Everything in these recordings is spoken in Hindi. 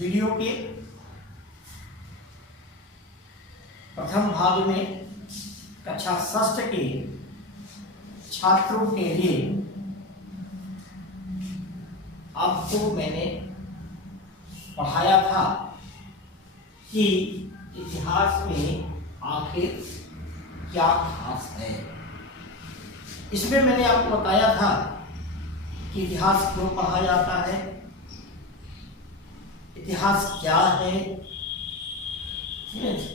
वीडियो के प्रथम भाग में कक्षा षष्ठ के छात्रों के लिए आपको मैंने पढ़ाया था कि इतिहास में आखिर क्या खास है। इसमें मैंने आपको बताया था कि इतिहास क्यों पढ़ा जाता है, इतिहास क्या है,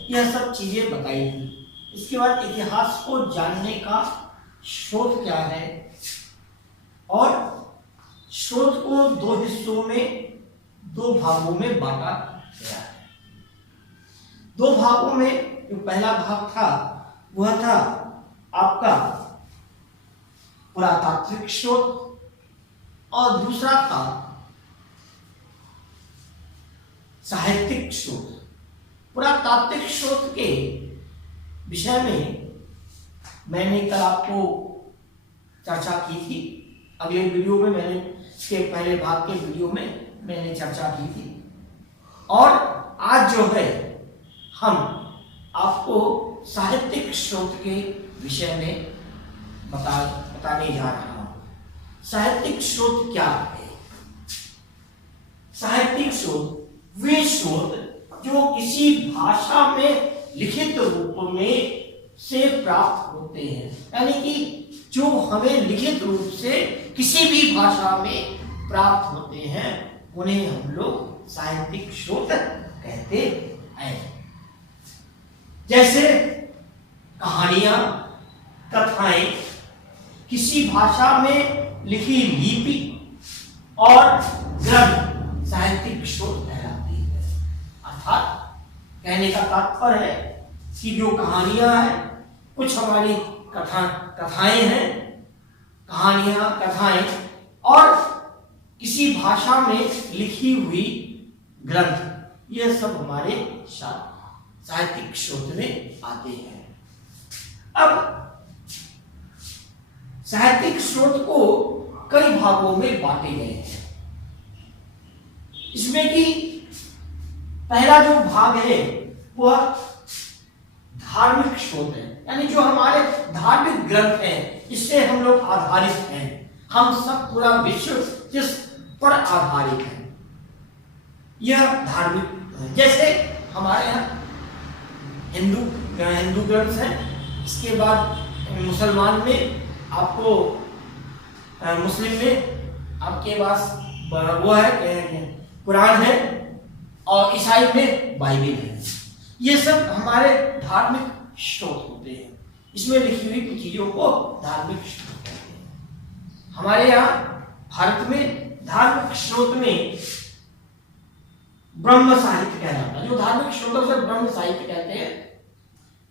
यह सब चीजें बताई थी। इसके बाद इतिहास को जानने का स्रोत क्या है और स्रोत को दो हिस्सों में, दो भागों में बांटा गया है। दो भागों में जो पहला भाग था वह था आपका पुरातात्विक स्रोत और दूसरा था साहित्यिक स्रोत। पुरातात्विक स्रोत के विषय में मैंने कल आपको चर्चा की थी। अगले वीडियो में मैंने इसके पहले भाग के वीडियो में मैंने चर्चा की थी और आज जो है हम आपको साहित्यिक स्रोत के विषय में बताने जा रहा हूं। साहित्यिक स्रोत क्या है? साहित्यिक स्रोत वे स्रोत जो किसी भाषा में लिखित रूप में से प्राप्त होते हैं, यानी कि जो हमें लिखित रूप से किसी भी भाषा में प्राप्त होते हैं उन्हें हम लोग साहित्यिक स्रोत कहते हैं। जैसे कहानियां, कथाएं किसी भाषा में लिखी लिपि और ग्रंथ साहित्यिक स्रोत कहलाती है। अर्थात कहने का तात्पर्य है कि जो कहानियां हैं, कुछ हमारी कथाएं हैं, कहानियां, कथाएं और किसी भाषा में लिखी हुई ग्रंथ, यह सब हमारे साहित्यिक स्रोत में आते हैं। अब साहित्यिक स्रोत को कई भागों में बांटे गए हैं। इसमें कि पहला जो भाग है वह धार्मिक स्रोत है, यानी जो हमारे धार्मिक ग्रंथ हैं, इससे हम लोग आधारित हैं। हम सब पूरा विश्व जिस पर आधारित है यह धार्मिक है। जैसे हमारे यहाँ हिंदू ग्रंथ हैं, इसके बाद मुसलमान में आपको मुस्लिम में आपके पास वो है कुरान है और ईसाई में बाइबल है। ये सब हमारे धार्मिक स्रोत होते हैं। इसमें लिखी हुई कुछ चीजों को धार्मिक स्रोत कहते हैं। हमारे यहाँ भारत में धार्मिक स्रोत में ब्रह्म साहित्य कहलाता है। जो धार्मिक स्रोतों से ब्रह्म साहित्य कहते हैं,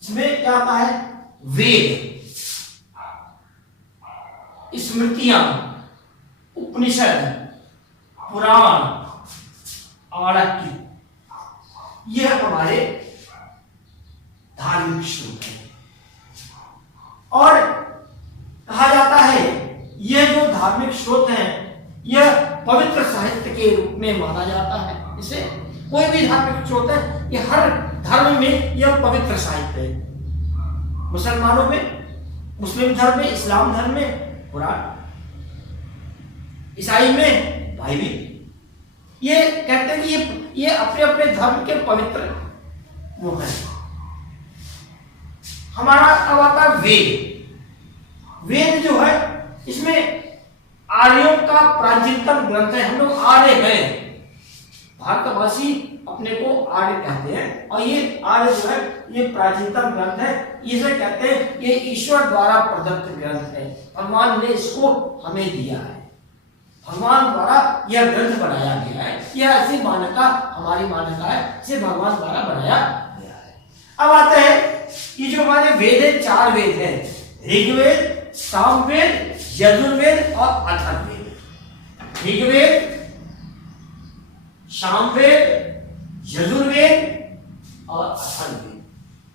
इसमें क्या आता है? वेद, स्मृतियां, उपनिषद, पुराण, आरण्यक, यह हमारे धार्मिक स्रोत है। और कहा जाता है यह जो धार्मिक स्रोत हैं यह पवित्र साहित्य के रूप में माना जाता है। इसे कोई भी धार्मिक स्रोत है, यह हर धर्म में यह पवित्र साहित्य है। मुसलमानों में, मुस्लिम धर्म में, इस्लाम धर्म में कुरान, ईसाई में बाइबल। ये कहते हैं कि ये अपने अपने धर्म के पवित्र वो है। हमारा अब आता है वेद। वेद जो है इसमें आर्यों का प्राचीनतम ग्रंथ है। हम लोग आर्य हैं, भारतवासी अपने को आर्य कहते हैं और ये आर्य जो है ये प्राचीनतम ग्रंथ है। इसे कहते हैं ये ईश्वर द्वारा प्रदत्त ग्रंथ है। भगवान ने इसको हमें दिया है, भगवान द्वारा यह ग्रंथ बनाया गया है। यह ऐसी मान्यता हमारी मान्यता है, इसे भगवान द्वारा बनाया गया है। अब आते हैं ये जो हमारे वेद है, चार वेद है, ऋग्वेद, सामवेद, यजुर्वेद और अथर्ववेद। ऋग्वेद, सामवेद, यजुर्वेद और अथर्ववेद।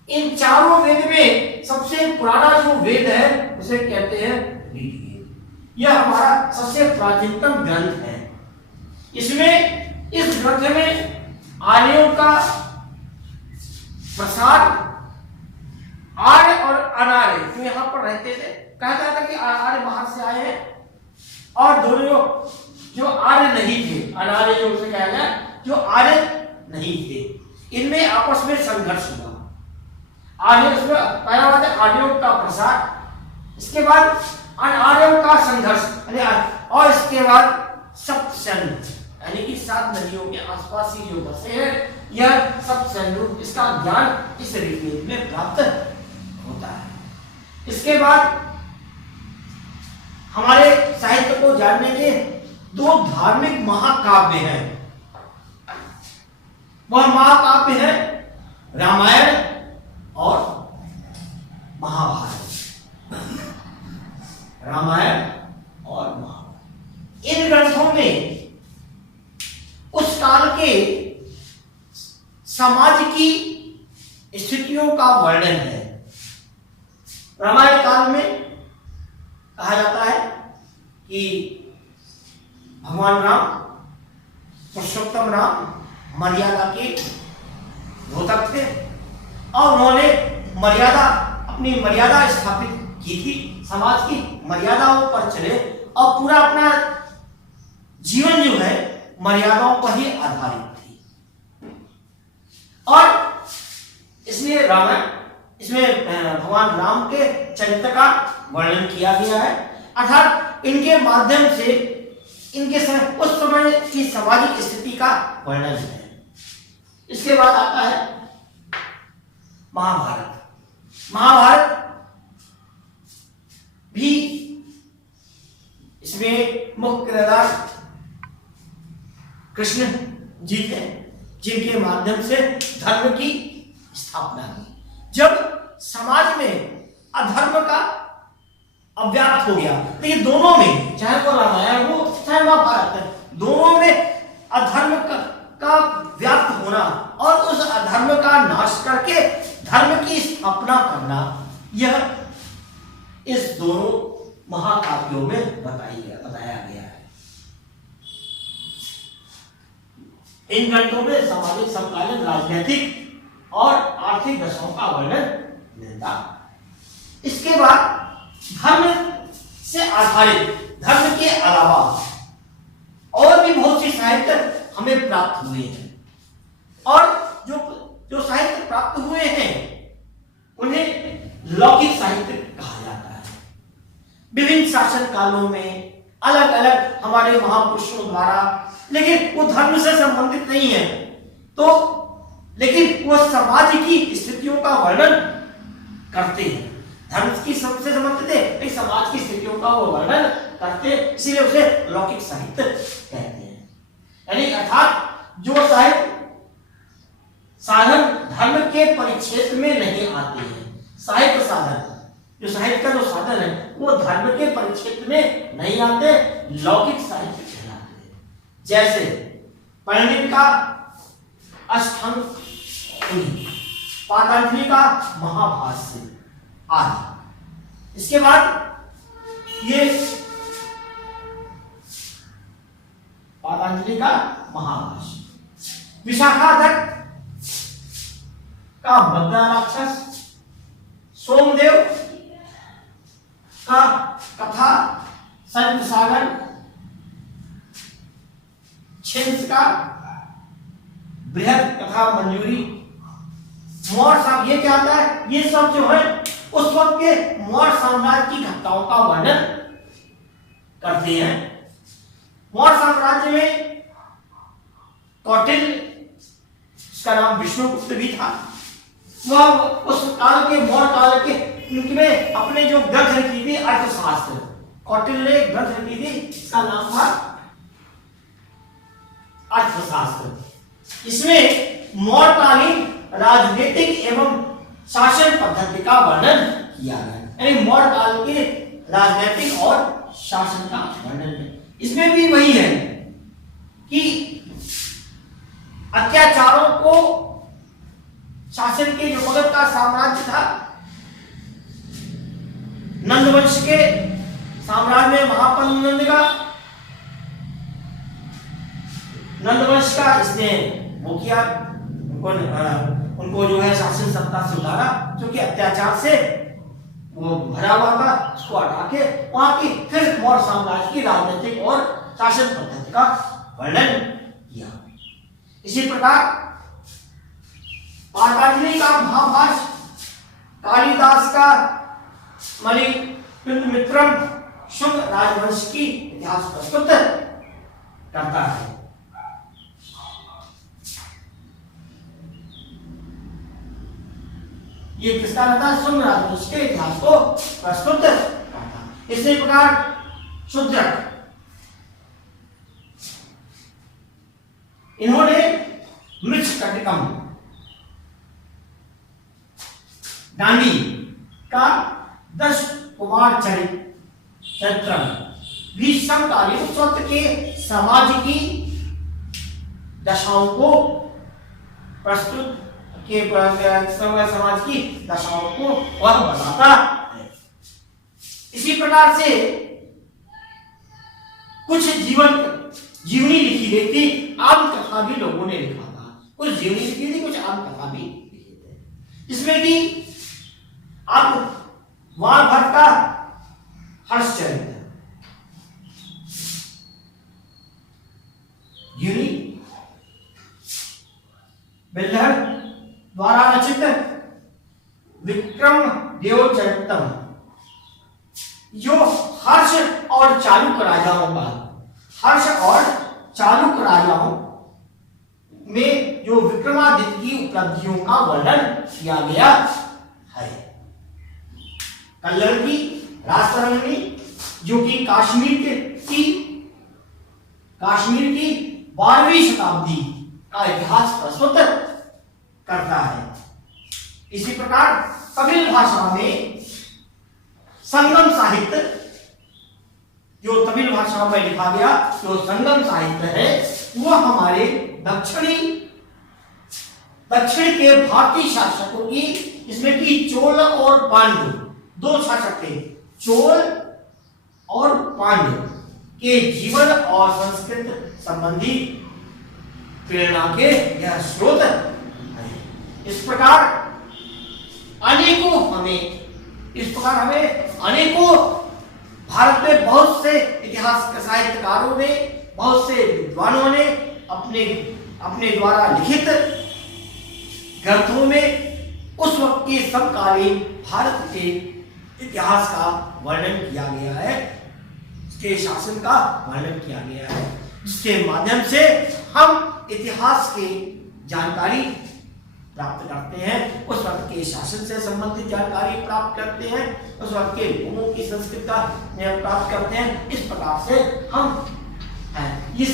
इन चारों वेद में सबसे पुराना जो वेद है उसे कहते हैं ऋग्वेद। यह हमारा सबसे प्राचीनतम ग्रंथ है। इसमें, इस ग्रंथ में आर्यों का प्रसार, आर्य और अनार्य जो यहाँ पर रहते थे, कहा जाता था कि आर्य बाहर से आए हैं, और दोनों जो आर्य नहीं थे, अनार्य जो उसे कहा गया, जो आर्य नहीं थे, इनमें आपस में संघर्ष हुआ। आर्यों में पहला बात है आर्यों का प्रसार, इसके बाद अनार्यों का संघर्ष, और इसके बाद सप्तसैन्य यानी कि 7 नदियों के आसपास ही जो बसे हैं, यह सप्तसैन्य, इसका ज्ञान इस ऋग्वेद में प्राप्त होता है। इसके बाद हमारे साहित्य को जानने के 2 धार्मिक महाकाव्य हैं। वह महाकाव्य है रामायण और महाभारत। रामायण और महाभारत, इन ग्रंथों में उस काल के समाज की स्थितियों का वर्णन है। रामायण काल में कहा जाता है कि भगवान राम, पुरुषोत्तम राम मर्यादा के द्योतक थे, और उन्होंने अपनी मर्यादा स्थापित की थी, समाज की मर्यादाओं पर चले, और पूरा अपना जीवन जो है मर्यादाओं पर ही आधारित थी। और इसलिए रामायण, इसमें भगवान राम के चरित्र का वर्णन किया गया है, अर्थात इनके माध्यम से इनके समय, उस समय की सामाजिक स्थिति का वर्णन है। इसके बाद आता है महाभारत। महाभारत भी, इसमें मुख्य किरदार कृष्ण जी थे, जिनके माध्यम से धर्म की स्थापना हुई। जब समाज में अधर्म का अव्याप्त हो गया, लेकिन दोनों में, चाहे वो रामायण हो चाहे महाभारत, दोनों में अधर्म का व्याप्त होना और उस अधर्म का नाश करके धर्म की स्थापना करना, यह इस दोनों महाकाव्यों में बताया गया है। इन ग्रंथों में सामाजिक, समकालीन, राजनीतिक और आर्थिक दशाओं का वर्णन मिलता। इसके बाद धर्म से आधारित, धर्म के अलावा और भी बहुत सी साहित्य हमें प्राप्त हुए हैं, और जो साहित्य प्राप्त हुए हैं उन्हें लौकिक साहित्य कहा जाता है। विभिन्न शासन कालों में अलग अलग हमारे महापुरुषों द्वारा, लेकिन वो धर्म से संबंधित नहीं है, तो लेकिन वो समाज की स्थितियों का वर्णन करते हैं। धर्म की सबसे संबंधित है, समाज की स्थितियों का वो वर्णन करते, इसीलिए उसे लौकिक साहित्य कहते हैं। यानी अर्थात जो साहित्य साधन धर्म के परिक्षेत्र में नहीं आते हैं, साहित्य साधन, जो साहित्य का जो साधन है वो धर्म के परिक्षेत्र में नहीं आते, लौकिक साहित्य कहलाते हैं। जैसे पंडित का अष्टांग, पातंजलि का महाभाष्य आदि। इसके बाद ये पातंजलि का महाभाष्य, विशाखादत्त का बद्दा राक्षस, सोमदेव का कथा संत सागर, छिंस का बृहद कथा मंजूरी, मौर्य साहब, ये क्या आता है, ये सब जो है उस वक्त के मौर्य साम्राज्य की घटनाओं का वर्णन करते हैं। मौर्य साम्राज्य में कौटिल्य, उसका नाम विष्णुगुप्त भी था, वह उस काल के, मौर्य काल के, उनमें अपने जो ग्रंथ लिखी थी अर्थशास्त्र, कौटिल्य ने ग्रंथ लिखी थी, इसका नाम था अर्थशास्त्र। इसमें मौर्यकालीन राजनीतिक एवं शासन पद्धति का वर्णन किया गया, यानी मौर्य काल के राजनीतिक और शासन का वर्णन है। इसमें भी वही है कि अत्याचारों को, शासन के जो मगध का साम्राज्य था, नंदवंश के साम्राज्य में महापल्ल नंद वंश का इसने वो किया, उनको जो है शासन सत्ता से उतारा, क्योंकि अत्याचार से वो भरा हुआ था, उसको हटा के वहां की फिर मौर्य साम्राज्य की राजनीतिक और शासन पद्धति का वर्णन किया। इसी प्रकार पातंजलि का महाभाष्य, कालिदास का मणिमित्रम शुंग राजवंश की इतिहास प्रस्तुत करता है। ये किसका रहता है? शुंग राजवंश के इतिहास को प्रस्तुत करता है। इसी प्रकार शूद्रक, इन्होंने मृच्छकटिकम दांडी का 10 कुमार चरित्र भी समकालीन स्वत के समाज की दशाओं को प्रस्तुत के समाज की दशाओं को वह बताता है। इसी प्रकार से कुछ जीवनी लिखी गई थी, आम कथा भी लोगों ने लिखा था। कुछ जीवनी लिखी थी, कुछ आम कथा भी लिखी थी, जिसमें कि आप वारभट्ट का हर्षचरित्र, जीवनी बिल्हड़ द्वारा रचित विक्रम देव चरितम, जो हर्ष और चालुक राजाओं में जो विक्रमादित्य की उपलब्धियों का वर्णन किया गया है। कल्लर की राजतरंगिणी, जो कि कश्मीर की 12वीं शताब्दी का इतिहास प्रस्तुत करता है। इसी प्रकार तमिल भाषा में संगम साहित्य, जो तमिल भाषा में लिखा गया जो संगम साहित्य है, वह हमारे दक्षिण के भारतीय शासकों की, इसमें कि चोल और पांडु, 2 शासक थे, चोल और पांडु के जीवन और संस्कृत संबंधी प्रेरणा के यह स्रोत है। इस प्रकार हमें अनेकों भारत में बहुत से इतिहास साहित्यकारों ने, बहुत से विद्वानों ने अपने द्वारा लिखित ग्रंथों में उस वक्त के समकालीन भारत के इतिहास का वर्णन किया गया है, उसके शासन का वर्णन किया गया है, जिसके माध्यम से हम इतिहास की जानकारी प्राप्त करते हैं, उस वक्त के शासन से संबंधित जानकारी प्राप्त करते हैं, उस वक्त के लोगों की संस्कृति का प्राप्त करते हैं। इस प्रकार से हम ये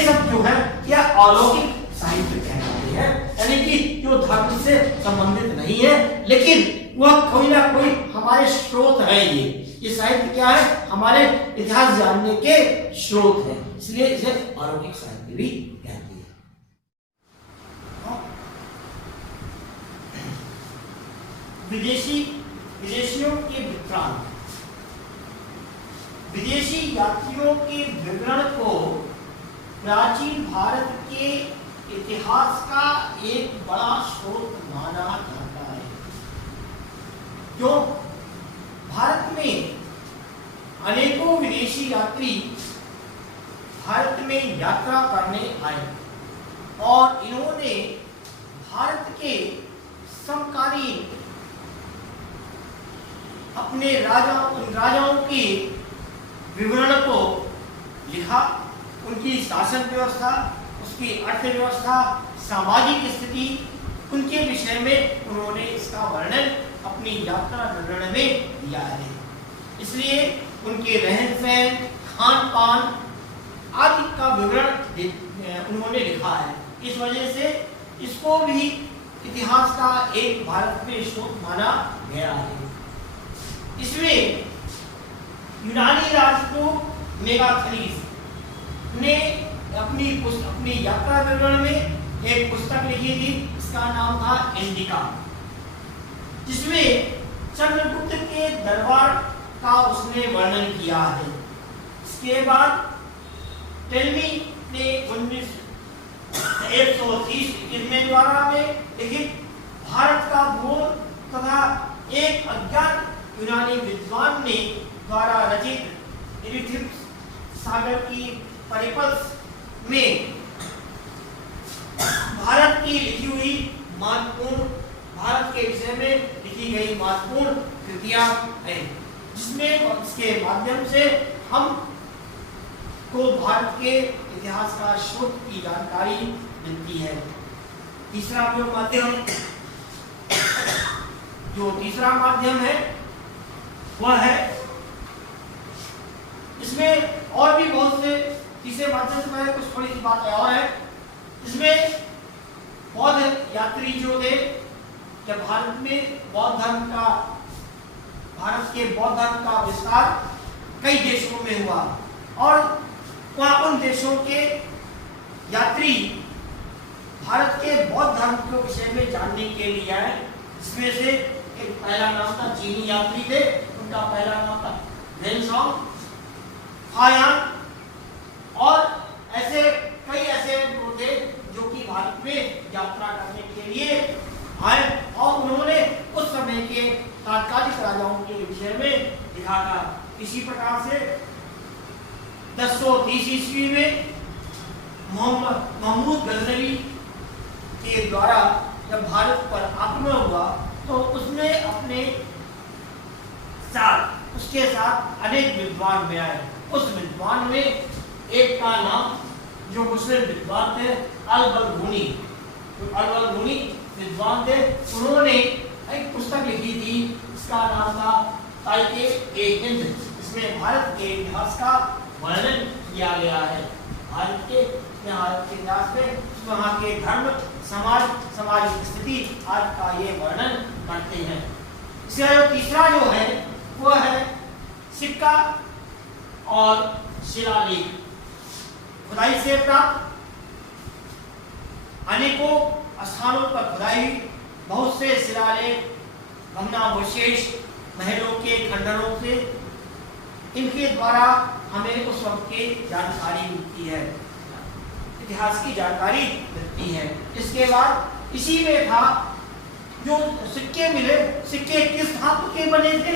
सब जो है यह अलौकिक साहित्य कहलाते हैं, यानी कि जो धर्म से संबंधित नहीं है, लेकिन वह कोई ना कोई हमारे स्रोत है। ये साहित्य क्या है? हमारे इतिहास जानने के स्रोत है, इसलिए इसे अलौकिक साहित्य भी कहते हैं। विदेशियों के वृत्तांत, विदेशी यात्रियों के विवरण को प्राचीन भारत के इतिहास का एक बड़ा स्रोत माना जाता है। क्यों? भारत में अनेकों विदेशी यात्री भारत में यात्रा करने आए और इन्होंने भारत के समकालीन अपने राजाओं के विवरण को लिखा, उनकी शासन व्यवस्था, उसकी अर्थव्यवस्था, सामाजिक स्थिति, उनके विषय में उन्होंने इसका वर्णन अपनी यात्रा विवरण में दिया है। इसलिए उनके रहन सहन, खान पान आदि का विवरण उन्होंने लिखा है। इस वजह से इसको भी इतिहास का एक भारत में स्रोत माना गया है। इसमें यूनानी राजदूत मेगाथनीज ने अपनी यात्रा विवरण में एक पुस्तक लिखी थी, इसका नाम था इंडिका, जिसमें चंद्रगुप्त के दरबार का उसने वर्णन किया है। इसके बाद टेलमी ने 130 में द्वारा में लिखित भारत का भूगोल तथा एक अज्ञात यूनानी विद्वान ने द्वारा रचित इरिथ्रियस सागर की परिपथ में भारत की लिखी हुई महत्वपूर्ण, भारत के विषय में लिखी गई महत्वपूर्ण कृतियां हैं, जिसमें इसके माध्यम से हम को भारत के इतिहास का स्रोत की जानकारी मिलती है। तीसरा जो तीसरा माध्यम है वह है, इसमें और भी बहुत से तीसरे माध्यम से मैं कुछ थोड़ी सी बात और है। इसमें बौद्ध यात्री जो थे, जब भारत में बौद्ध धर्म का, भारत के बौद्ध धर्म का विस्तार कई देशों में हुआ और वहाँ उन देशों के यात्री भारत के बौद्ध धर्म के विषय में जानने के लिए आए, जिसमें से एक पहला नाम था, चीनी यात्री थे, उनका पहला नाम था वेनसोंग फायान, और ऐसे कई ऐसे लोग थे जो कि भारत में यात्रा करने के लिए आए और उन्होंने उस समय के तात्कालिक राजाओं के विषय में लिखा था। इसी प्रकार से 1030 ईस्वी में महमूद गजनवी के द्वारा जब भारत पर आक्रमण हुआ तो उसने अपने साथ, उसके साथ अनेक विद्वान में आए। उस विद्वान में एक का नाम, जो मुस्लिम विद्वान थे, अल-बलगुनी, विद्वान थे, उन्होंने एक पुस्तक लिखी थी, इसका नाम था तारीख़-ए-हिंद। इसमें भारत के इतिहास का वर्णन किया गया है। भारत के इतिहास में वहाँ के धर्म, सामाजिक स्थिति आज का ये वर्णन करते हैं। इसका जो तीसरा जो है वह है सिक्का और शिलालेख, खुदाई से प्राप्त अनेकों स्थानों पर खुदाई, बहुत से शिलालेख, भग्नावशेष, महलों के खंडरों से, इनके द्वारा हमें उस वक्त की जानकारी मिलती है, इतिहास की जानकारी मिलती है। इसके बाद इसी में था जो सिक्के मिले, सिक्के किस धातु के बने थे,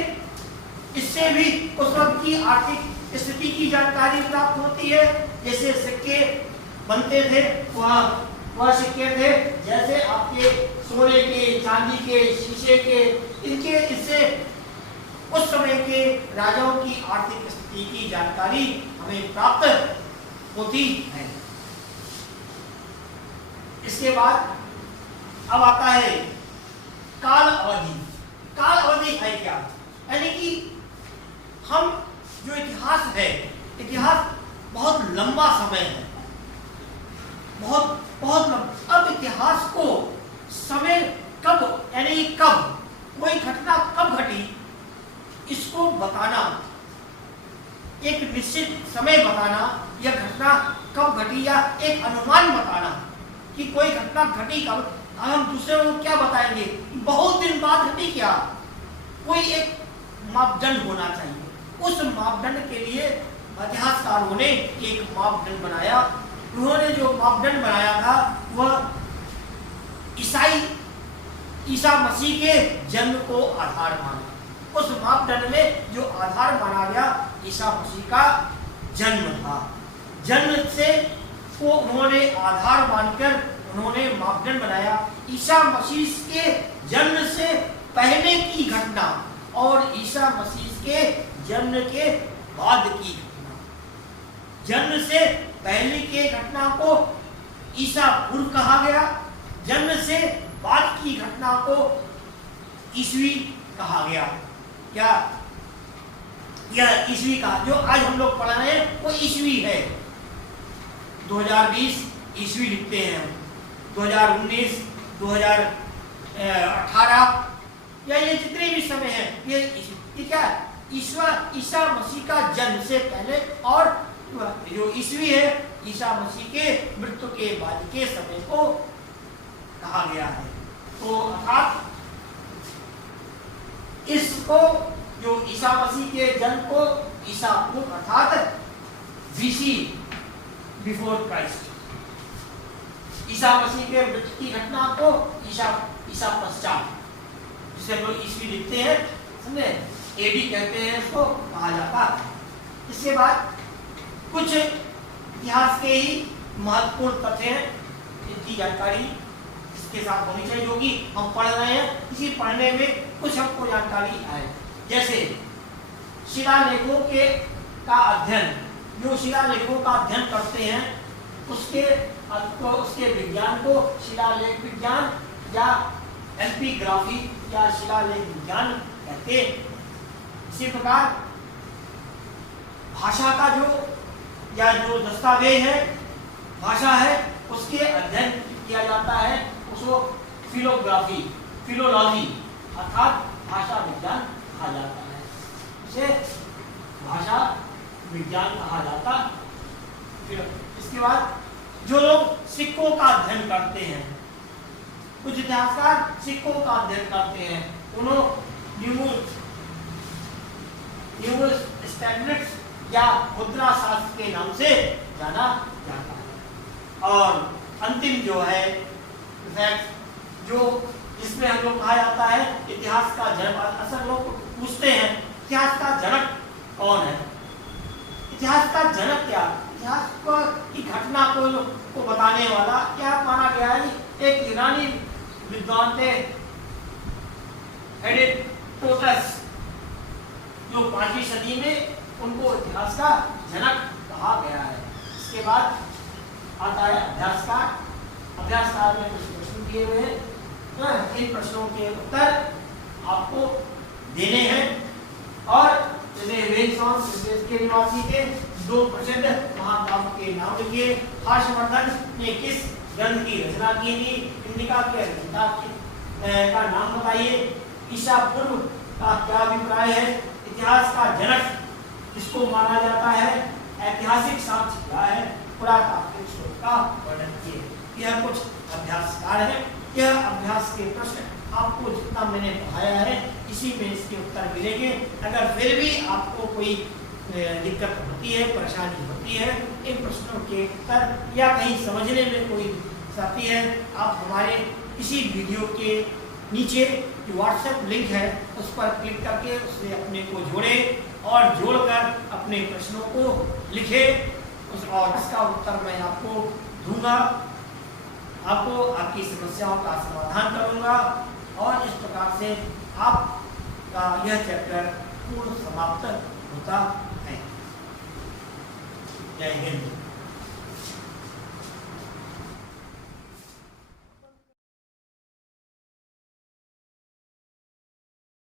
इससे भी उस वक्त की आर्थिक स्थिति की जानकारी प्राप्त होती है। जैसे सिक्के बनते थे वह सिक्के थे जैसे आपके सोने के, चांदी के, शीशे के, इनके, इससे उस समय के राजाओं की आर्थिक स्थिति की जानकारी हमें प्राप्त होती है। इसके बाद अब आता है काल अवधि। काल अवधि है क्या? यानी कि हम जो इतिहास है, इतिहास बहुत लंबा समय है, बहुत लंबा। अब इतिहास को समय कब, यानी कब कोई घटना कब घटी, इसको बताना, एक निश्चित समय बताना, यह घटना कब घटी या एक अनुमान बताना कि कोई घटना घटी कब, हम दूसरे को क्या बताएंगे, बहुत दिन बाद घटी क्या, कोई एक मापदंड होना चाहिए। उस मापदंड के लिए इतिहासकारों ने एक मापदंड बनाया। उन्होंने जो मापदंड बनाया था वह ईसा मसीह के जन्म को आधार माना। उस मापदंड में जो आधार माना गया ईसा मसीह का जन्म था। जन्म से को उन्होंने आधार मानकर उन्होंने मापदंड बनाया। ईसा मसीह के जन्म से पहले की घटना और ईसा मसीह के जन्म के बाद की घटना। जन्म से पहले के घटना को ईसा पूर्व कहा गया, जन्म से बाद की घटना को ईसवी कहा गया। क्या यह ईसवी का जो आज हम लोग पढ़ रहे हैं वो ईसवी है। 2020 ईसवी लिखते हैं, 2019, 2018 या ये जितने भी समय है ये क्या ईसा मसीह का जन्म से पहले, और जो ईसवी है ईसा मसीह के मृत्यु के बाद के समय को कहा गया है। तो अर्थात इसको जो ईसा मसीह के जन्म को ईसा पूर्व अर्थात BC, before Christ, Isa Masih के मृत्यु की घटना को ईसा पश्चात, जिसे लोग ईस्वी लिखते हैं, समझे, एडी कहते हैं, इसको कहा जाता है। इसके बाद कुछ इतिहास के ही महत्वपूर्ण तथ्य हैं, इनकी जानकारी इसके साथ होनी चाहिए, जो कि हम पढ़ रहे हैं, इसी पढ़ने में कुछ हमको जानकारी आए। जैसे शिलालेखों के का अध्ययन, जो शिलालेखों का अध्ययन करते हैं उसके विज्ञान को शिलालेख विज्ञान या एपिग्राफी या शिलालेख विज्ञान कहते हैं। इसी प्रकार भाषा का जो दस्तावेज है, भाषा है, उसके अध्ययन किया जाता है, उसको फिलोलॉजी अर्थात भाषा विज्ञान कहा जाता है, उसे भाषा विज्ञान कहा जाता। फिर इसके बाद जो लोग सिक्कों का अध्ययन करते हैं, कुछ इतिहासकार सिक्कों का अध्ययन करते हैं, उन्होंने न्यूमरस टैबलेट्स या मुद्रा शास्त्र के नाम से जाना जाता है। और अंतिम जो है जो जिसमें हम लोग कहा जाता है इतिहास का जनक। अक्सर लोग पूछते हैं इतिहास का जनक कौन है? इतिहास का जनक क्या? इतिहास की घटना को बताने वाला क्या माना गया है? एक यूनानी विद्वान थे हेरोडोटस, जो 5वीं सदी में उनको इतिहास का जनक कहा गया है। इसके बाद आता है अभ्यासकार। अभ्यासकार में कुछ प्रश्न दिए हुए हैं, इन प्रश्नों के उत्तर आपको देने हैं। और जैसे वेदशास्त्र के निवासी के 2 प्रसिद्ध महाकाव्य के नाम लिखिए। हर्षवर्धन ने किस ग्रंथ की रचना की थी? इंडिका के रचयिता का नाम बताइए। ईसा पूर्व का क्या अभिप्राय है? इतिहास का जनक किसको माना जाता है? ऐतिहासिक साक्ष्य क्या है? पुरातात्विक स्रोत का वर्णन किए। यह कुछ अभ्यासकार है। यह अभ्यास के प्रश्न आपको जितना मैंने पढ़ाया है इसी में इसके उत्तर मिलेंगे। अगर फिर भी आपको कोई दिक्कत होती है, परेशानी होती है इन प्रश्नों के उत्तर या कहीं समझने में कोई आती है, आप हमारे इसी वीडियो के नीचे जो व्हाट्सएप लिंक है उस पर क्लिक करके उससे अपने को जोड़ें और जोड़कर अपने प्रश्नों को लिखें और इसका उत्तर मैं आपको दूंगा। आपको आपकी समस्याओं का समाधान करूंगा और इस प्रकार से आपका यह चैप्टर पूर्ण समाप्त होता है। जय हिंद।